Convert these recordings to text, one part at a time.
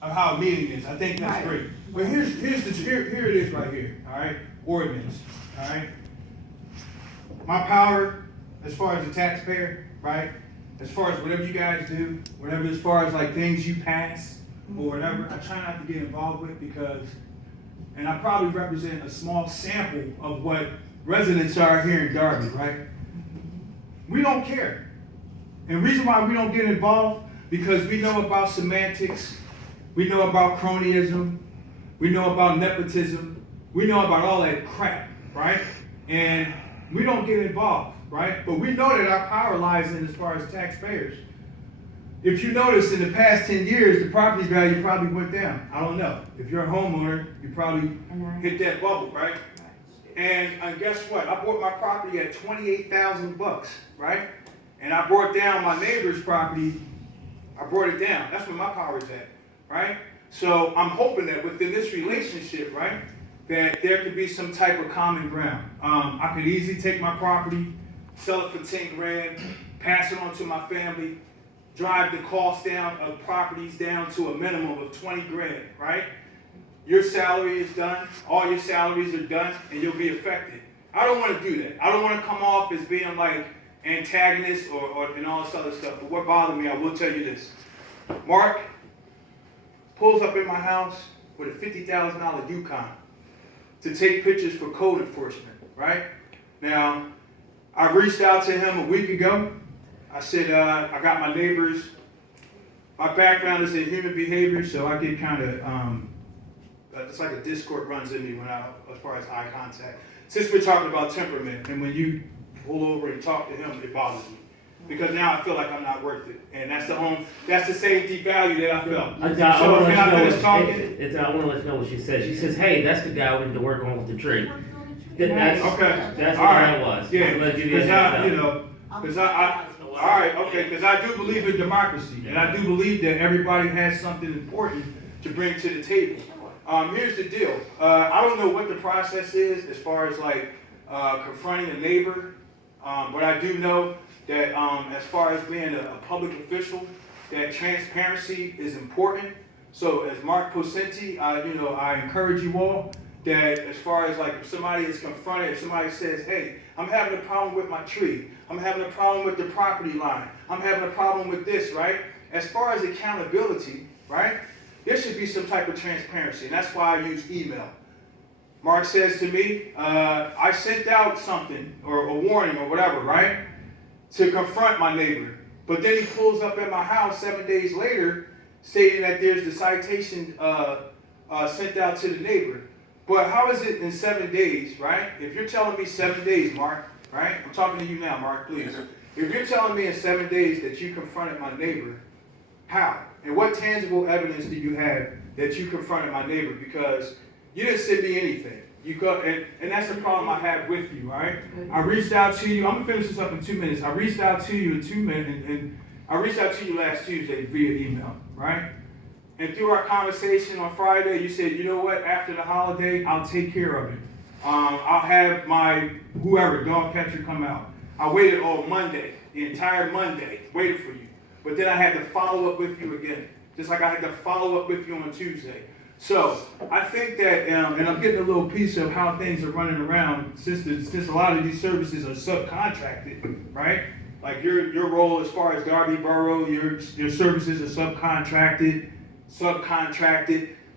of how a meeting is. I think that's great. But here it is right here. All right, ordinance. All right, my power as far as the taxpayer, right? As far as whatever you guys do, whatever as far as like things you pass or whatever, I try not to get involved with because, and I probably represent a small sample of what residents are here in Darby, right? We don't care. And the reason why we don't get involved, because we know about semantics, we know about cronyism, we know about nepotism, we know about all that crap, right? And we don't get involved, right? But we know that our power lies in as far as taxpayers. If you notice, in the past 10 years, the property value probably went down. I don't know. If you're a homeowner, you probably hit that bubble, right? And guess what? I bought my property at $28,000, right? And I brought down my neighbor's property. I brought it down. That's where my power is at, right? So I'm hoping that within this relationship, right, that there could be some type of common ground. I could easily take my property, sell it for 10 grand, pass it on to my family, drive the cost down of properties down to a minimum of 20 grand, right? Your salary is done, all your salaries are done, and you'll be affected. I don't want to do that. I don't want to come off as being like antagonist or and all this other stuff. But what bothered me, I will tell you this. Mark pulls up in my house with a $50,000 Yukon to take pictures for code enforcement, right? Now, I reached out to him a week ago. I said, I got my neighbors. My background is in human behavior, so I get kind of, it's like a discord runs in me as far as eye contact. Since we're talking about temperament, and when you pull over and talk to him, it bothers me. Because now I feel like I'm not worth it. And that's the same deep value that I felt. I want to let you know what she said. She says, hey, that's the guy we need to work on with the tree. That's what that was. Yeah, because I do believe in democracy. And I do believe that everybody has something important to bring to the table. Here's the deal. I don't know what the process is as far as like confronting a neighbor. But I do know that as far as being a public official, that transparency is important. So as Mark Posenti, I encourage you all that as far as like if somebody is confronted, if somebody says, hey, I'm having a problem with my tree, I'm having a problem with the property line, I'm having a problem with this, right? As far as accountability, right, there should be some type of transparency, and that's why I use email. Mark says to me, I sent out something or a warning or whatever, right, to confront my neighbor. But then he pulls up at my house 7 days later stating that there's the citation sent out to the neighbor. But how is it in 7 days, right? If you're telling me 7 days, Mark, right? I'm talking to you now, Mark, please. If you're telling me in 7 days that you confronted my neighbor, how? And what tangible evidence do you have that you confronted my neighbor? Because you didn't send me anything. You go, and that's the problem I have with you, all right? I reached out to you. I'm going to finish this up in 2 minutes. I reached out to you in 2 minutes, and I reached out to you last Tuesday via email, right? And through our conversation on Friday, you said, you know what, after the holiday, I'll take care of it. I'll have my whoever, dog catcher, come out. I waited all Monday, the entire Monday, waited for you. But then I had to follow up with you again, just like I had to follow up with you on Tuesday. So I think that, and I'm getting a little piece of how things are running around since a lot of these services are subcontracted, right? Like your role as far as Darby Borough, your services are subcontracted.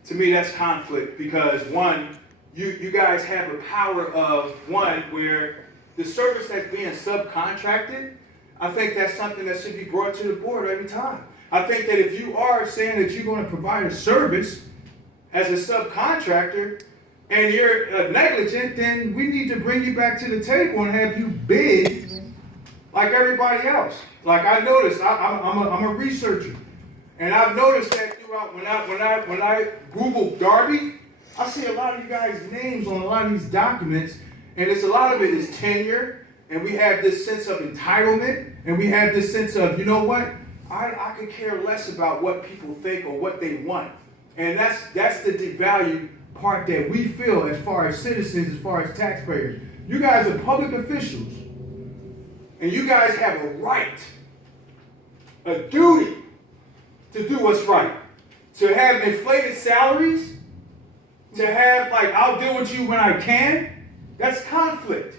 To me, that's conflict because one, you guys have a power of one where the service that's being subcontracted, I think that's something that should be brought to the board every time. I think that if you are saying that you're going to provide a service as a subcontractor and you're negligent, then we need to bring you back to the table and have you bid like everybody else. Like I noticed, I'm a researcher, and I've noticed that throughout when I Google Darby, I see a lot of you guys' names on a lot of these documents, and a lot of it is tenure, and we have this sense of entitlement, and we have this sense of, you know what, I could care less about what people think or what they want. And that's the devalued part that we feel as far as citizens, as far as taxpayers. You guys are public officials. And you guys have a right, a duty to do what's right, to have inflated salaries, to have like, I'll deal with you when I can, that's conflict.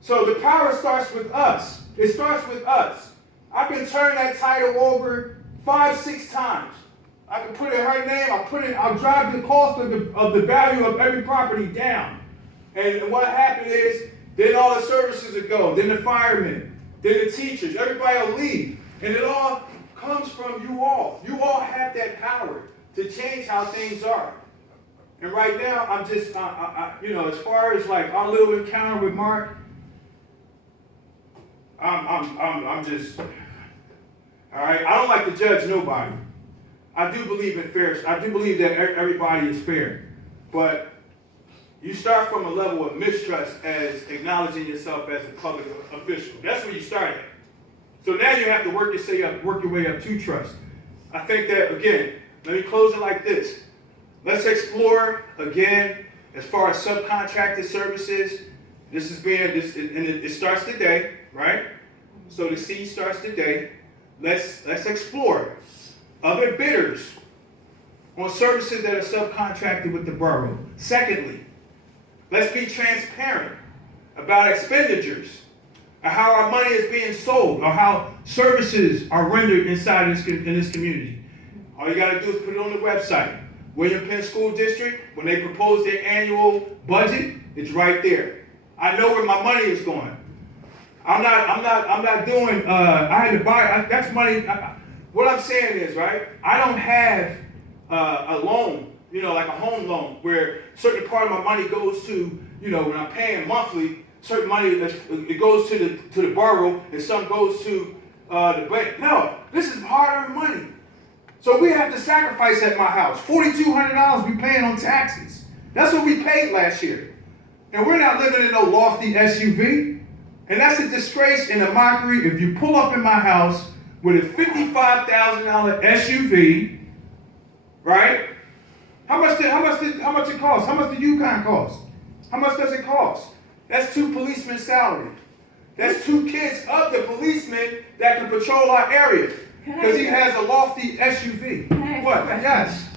So the power starts with us. It starts with us. I can turn that title over 5, 6 times. I can put in her name, I'll drive the cost of the value of every property down. And what happened is, then all the services will go, then the firemen, then the teachers, everybody will leave. And it all comes from you all. You all have that power to change how things are. And right now, I'm just, as far as like our little encounter with Mark, I'm just, all right. I don't like to judge nobody. I do believe in fairness. I do believe that everybody is fair, but you start from a level of mistrust as acknowledging yourself as a public official. That's where you start at. So now you have to work your way up to trust. I think that, again, let me close it like this. Let's explore, again, as far as subcontracted services. It starts today, right? So the seed starts today. Let's explore other bidders on services that are subcontracted with the borough. Secondly, let's be transparent about expenditures, or how our money is being sold, or how services are rendered inside in this community. All you got to do is put it on the website. William Penn School District, when they propose their annual budget, it's right there. I know where my money is going. I'm not doing. I had to buy. That's money. What I'm saying is, right, I don't have a loan, like a home loan, where a certain part of my money goes to, when I'm paying monthly, certain money, it goes to the borough, and some goes to the bank. No, this is hard-earned money. So we have to sacrifice at my house. $4,200 we paying on taxes. That's what we paid last year. And we're not living in no lofty SUV. And that's a disgrace and a mockery if you pull up in my house with a $55,000 SUV, right? How much it cost? How much the Yukon cost? How much does it cost? That's 2 policemen's salary. That's 2 kids of the policemen that can patrol our area. Because he has a lofty SUV. What? Yes.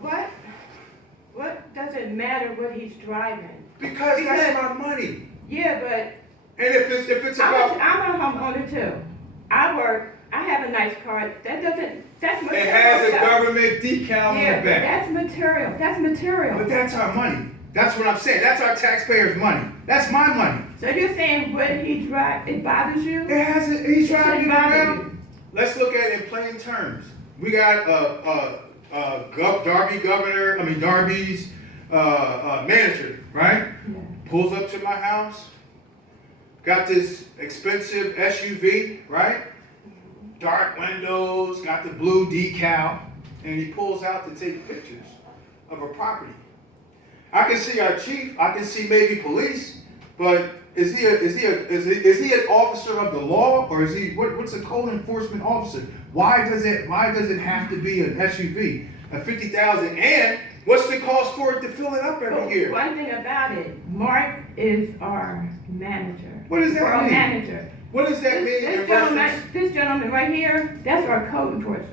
What does it matter what he's driving? Because that's my money. Yeah, but. And if it's about. I'm a homeowner too. I work. I have a nice car. That's material. It has a government decal on the back. That's material. That's material. But that's our money. That's what I'm saying. That's our taxpayers' money. That's my money. So you're saying when he drives, it bothers you? He's driving it around. Let's look at it in plain terms. We got Darby's manager, right? Yeah. Pulls up to my house. Got this expensive SUV, right? Dark windows, got the blue decal, and he pulls out to take pictures of a property. I can see our chief, I can see maybe police, but is he an officer of the law, or is he what's a code enforcement officer? Why does it have to be an SUV, a $50,000, and what's the cost for it to fill it up every year? One thing about it, Mark is our manager. What does that mean? Manager. What does that mean? This gentleman right here, that's our code enforcer.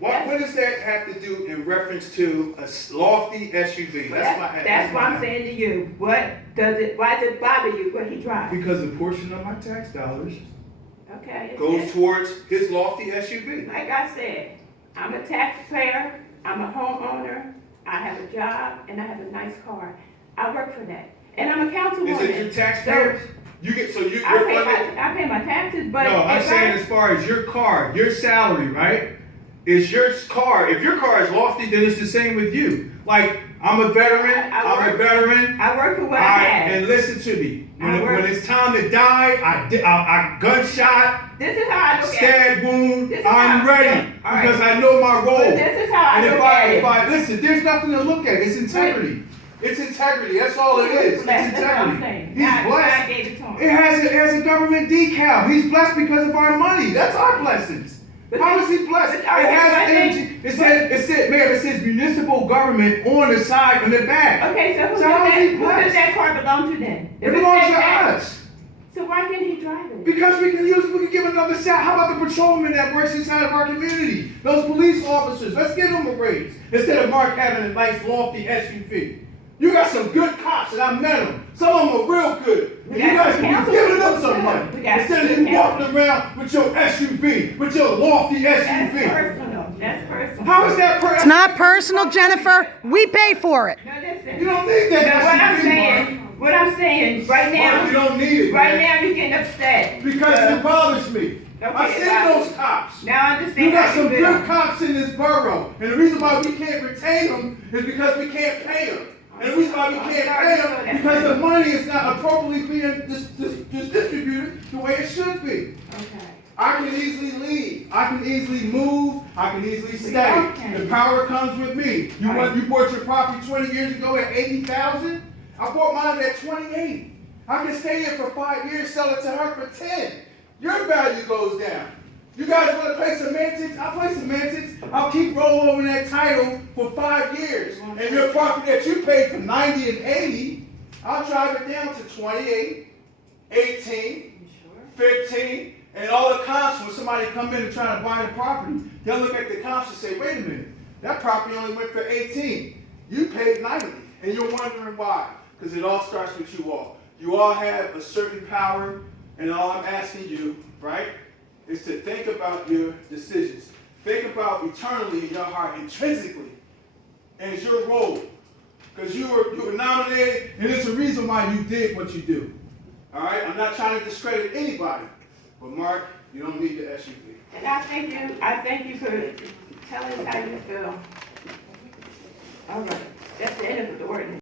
What does that have to do in reference to a lofty SUV? That's what I'm saying to you. Why does it bother you what he drives? Because a portion of my tax dollars goes towards his lofty SUV. Like I said, I'm a taxpayer, I'm a homeowner, I have a job, and I have a nice car. I work for that. And I'm a councilwoman. Is it your taxpayers? I pay my taxes, but no, I'm saying as far as your car, your salary, right? Is your car, if your car is lofty, then it's the same with you. Like, I'm a veteran, I work for what I have. And listen to me. When it's time to die, I gunshot, this is how I look stab wound, I'm ready. Because I know my role. But this is how I look at it. Listen, there's nothing to look at. It's integrity. It's integrity. That's all it is. It's integrity. He's blessed. It has a government decal. He's blessed because of our money. That's our blessings. How is he blessed? It has energy. It says municipal government on the side and the back. Okay, so who does that car belong to then? It belongs to us. So why can't he drive it? Because we can give another shot. How about the patrolman that works inside of our community? Those police officers, let's give them a raise. Instead of Mark having a nice lofty SUV. You got some good cops, and I met them. Some of them are real good. And you guys can be giving them some money. Instead of you walking around with your SUV, with your lofty That's SUV. personal. That's personal. How is that personal? It's not personal, Jennifer. We pay for it. No, listen. You don't need that No, SUV, what I'm saying right Mark. now, You don't need it, right man. now you're getting upset. Because it bothers me. Okay, I seen well, those cops. Now I understand You got how some you feel. good cops in this borough. And the reason why we can't retain them is because we can't pay them. And the reason why we can't pay them because the money is not appropriately being distributed the way it should be. Okay. I can easily leave. I can easily move. I can easily stay. Okay. The power comes with me. You bought your property 20 years ago at $80,000. I bought mine at 28. I can stay here for 5 years, sell it to her for 10. Your value goes down. You guys want to play semantics? I'll play semantics. I'll keep rolling over that title for 5 years. And your property that you paid for 90 and 80, I'll drive it down to 28, 18, 15, and all the comps when somebody come in and try to buy the property, they'll look at the comps and say, wait a minute, that property only went for 18. You paid 90. And you're wondering why. Because it all starts with you all. You all have a certain power, and all I'm asking you, right, is to think about your decisions. Think about eternally in your heart, intrinsically, and it's your role. Because you were nominated, and it's a reason why you did what you do. All right? I'm not trying to discredit anybody, but Mark, you don't need the SUV. And I thank you for telling us how you feel. All right, that's the end of the ordinance.